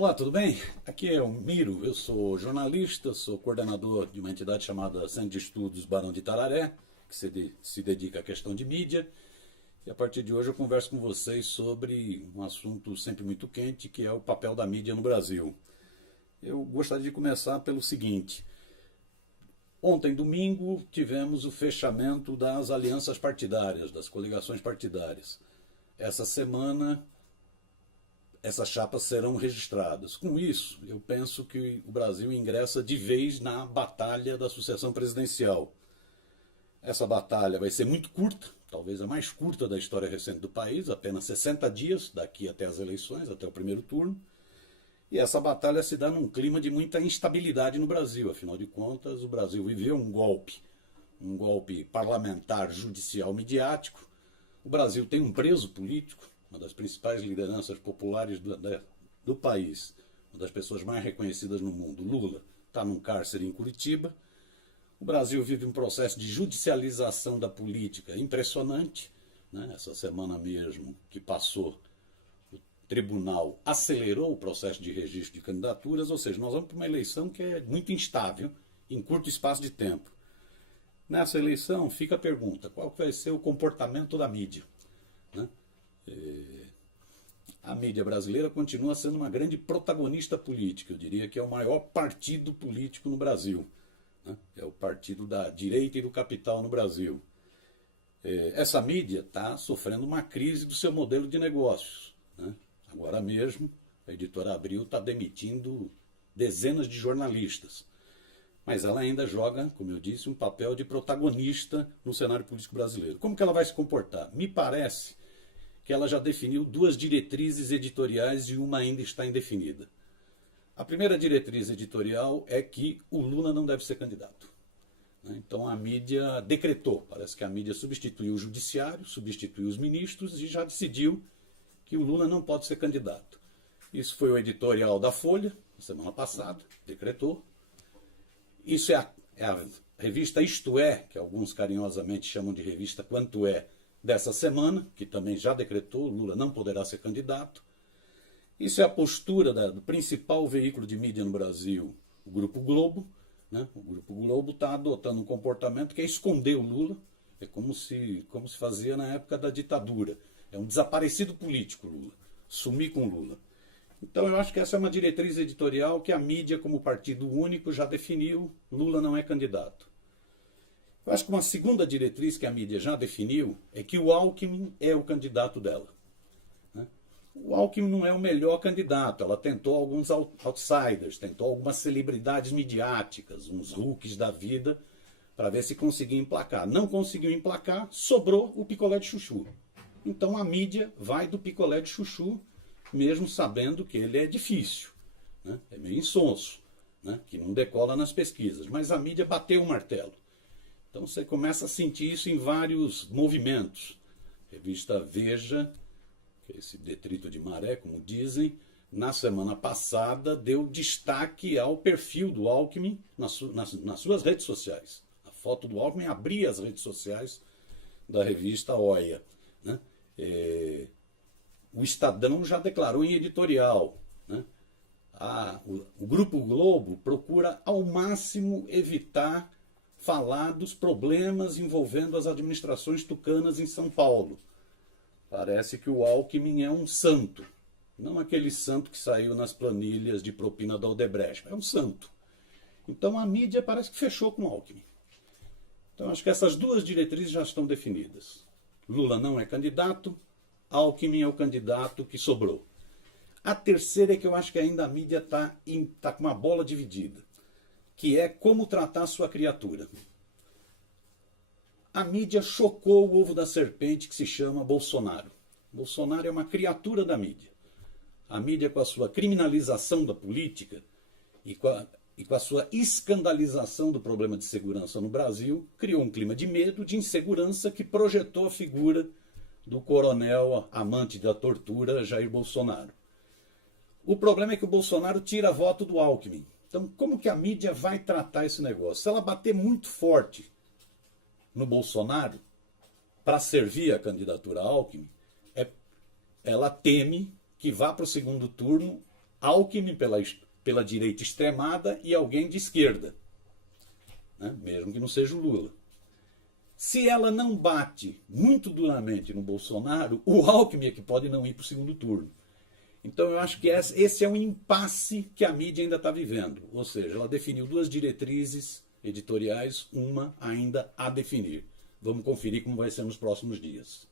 Olá, tudo bem? Aqui é o Miro, eu sou jornalista, sou coordenador de uma entidade chamada Centro de Estudos Barão de Itararé, que se dedica à questão de mídia. E a partir de hoje eu converso com vocês sobre um assunto sempre muito quente, que é o papel da mídia no Brasil. Eu gostaria de começar pelo seguinte. Ontem, domingo, tivemos o fechamento das alianças partidárias, das coligações partidárias. Essa semana essas chapas serão registradas. Com isso, eu penso que o Brasil ingressa de vez na batalha da sucessão presidencial. Essa batalha vai ser muito curta, talvez a mais curta da história recente do país, apenas 60 dias daqui até as eleições, até o primeiro turno. E essa batalha se dá num clima de muita instabilidade no Brasil. Afinal de contas, o Brasil viveu um golpe parlamentar, judicial, midiático. O Brasil tem um preso político, uma das principais lideranças populares do país, uma das pessoas mais reconhecidas no mundo, Lula, está num cárcere em Curitiba. O Brasil vive um processo de judicialização da política impressionante, né? Essa semana mesmo que passou, o tribunal acelerou o processo de registro de candidaturas, ou seja, nós vamos para uma eleição que é muito instável, em curto espaço de tempo. Nessa eleição fica a pergunta, qual vai ser o comportamento da mídia, né? A mídia brasileira continua sendo uma grande protagonista política. Eu diria que é o maior partido político no Brasil, né? É o partido da direita e do capital no Brasil. Essa mídia está sofrendo uma crise do seu modelo de negócios, né? Agora mesmo, a editora Abril está demitindo dezenas de jornalistas. Mas ela ainda joga, como eu disse, um papel de protagonista no cenário político brasileiro. Como que ela vai se comportar? Me parece que ela já definiu duas diretrizes editoriais e uma ainda está indefinida. A primeira diretriz editorial é que o Lula não deve ser candidato. Então a mídia decretou, parece que a mídia substituiu o judiciário, substituiu os ministros e já decidiu que o Lula não pode ser candidato. Isso foi o editorial da Folha, na semana passada, decretou. Isso é a revista Isto É, que alguns carinhosamente chamam de revista Quanto É, dessa semana, que também já decretou, Lula não poderá ser candidato. Isso é a postura do principal veículo de mídia no Brasil, o Grupo Globo, né? O Grupo Globo está adotando um comportamento que é esconder o Lula, é como se fazia na época da ditadura. É um desaparecido político, Lula, sumir com Lula. Então eu acho que essa é uma diretriz editorial que a mídia, como partido único, já definiu, Lula não é candidato. Eu acho que uma segunda diretriz que a mídia já definiu é que o Alckmin é o candidato dela, né? O Alckmin não é o melhor candidato. Ela tentou alguns outsiders, tentou algumas celebridades midiáticas, uns rookies da vida, para ver se conseguia emplacar. Não conseguiu emplacar, sobrou o picolé de chuchu. Então a mídia vai do picolé de chuchu, mesmo sabendo que ele é difícil, né? É meio insonso, né? Que não decola nas pesquisas. Mas a mídia bateu o martelo. Então você começa a sentir isso em vários movimentos. Revista Veja, que é esse detrito de maré, como dizem, na semana passada deu destaque ao perfil do Alckmin nas suas redes sociais. A foto do Alckmin abria as redes sociais da revista Oia, né? O Estadão já declarou em editorial, né? O Grupo Globo procura ao máximo evitar falar dos problemas envolvendo as administrações tucanas em São Paulo. Parece que o Alckmin é um santo. Não aquele santo que saiu nas planilhas de propina da Odebrecht. É um santo. Então a mídia parece que fechou com o Alckmin. Então acho que essas duas diretrizes já estão definidas. Lula não é candidato, Alckmin é o candidato que sobrou. A terceira é que eu acho que ainda a mídia está com uma bola dividida, que é como tratar a sua criatura. A mídia chocou o ovo da serpente que se chama Bolsonaro. Bolsonaro é uma criatura da mídia. A mídia, com a sua criminalização da política e com a sua escandalização do problema de segurança no Brasil, criou um clima de medo, de insegurança, que projetou a figura do coronel amante da tortura Jair Bolsonaro. O problema é que o Bolsonaro tira voto do Alckmin. Então, como que a mídia vai tratar esse negócio? Se ela bater muito forte no Bolsonaro para servir a candidatura Alckmin, ela teme que vá para o segundo turno Alckmin pela direita extremada e alguém de esquerda, né? Mesmo que não seja o Lula. Se ela não bate muito duramente no Bolsonaro, o Alckmin é que pode não ir para o segundo turno. Então eu acho que esse é um impasse que a mídia ainda está vivendo. Ou seja, ela definiu duas diretrizes editoriais, uma ainda a definir. Vamos conferir como vai ser nos próximos dias.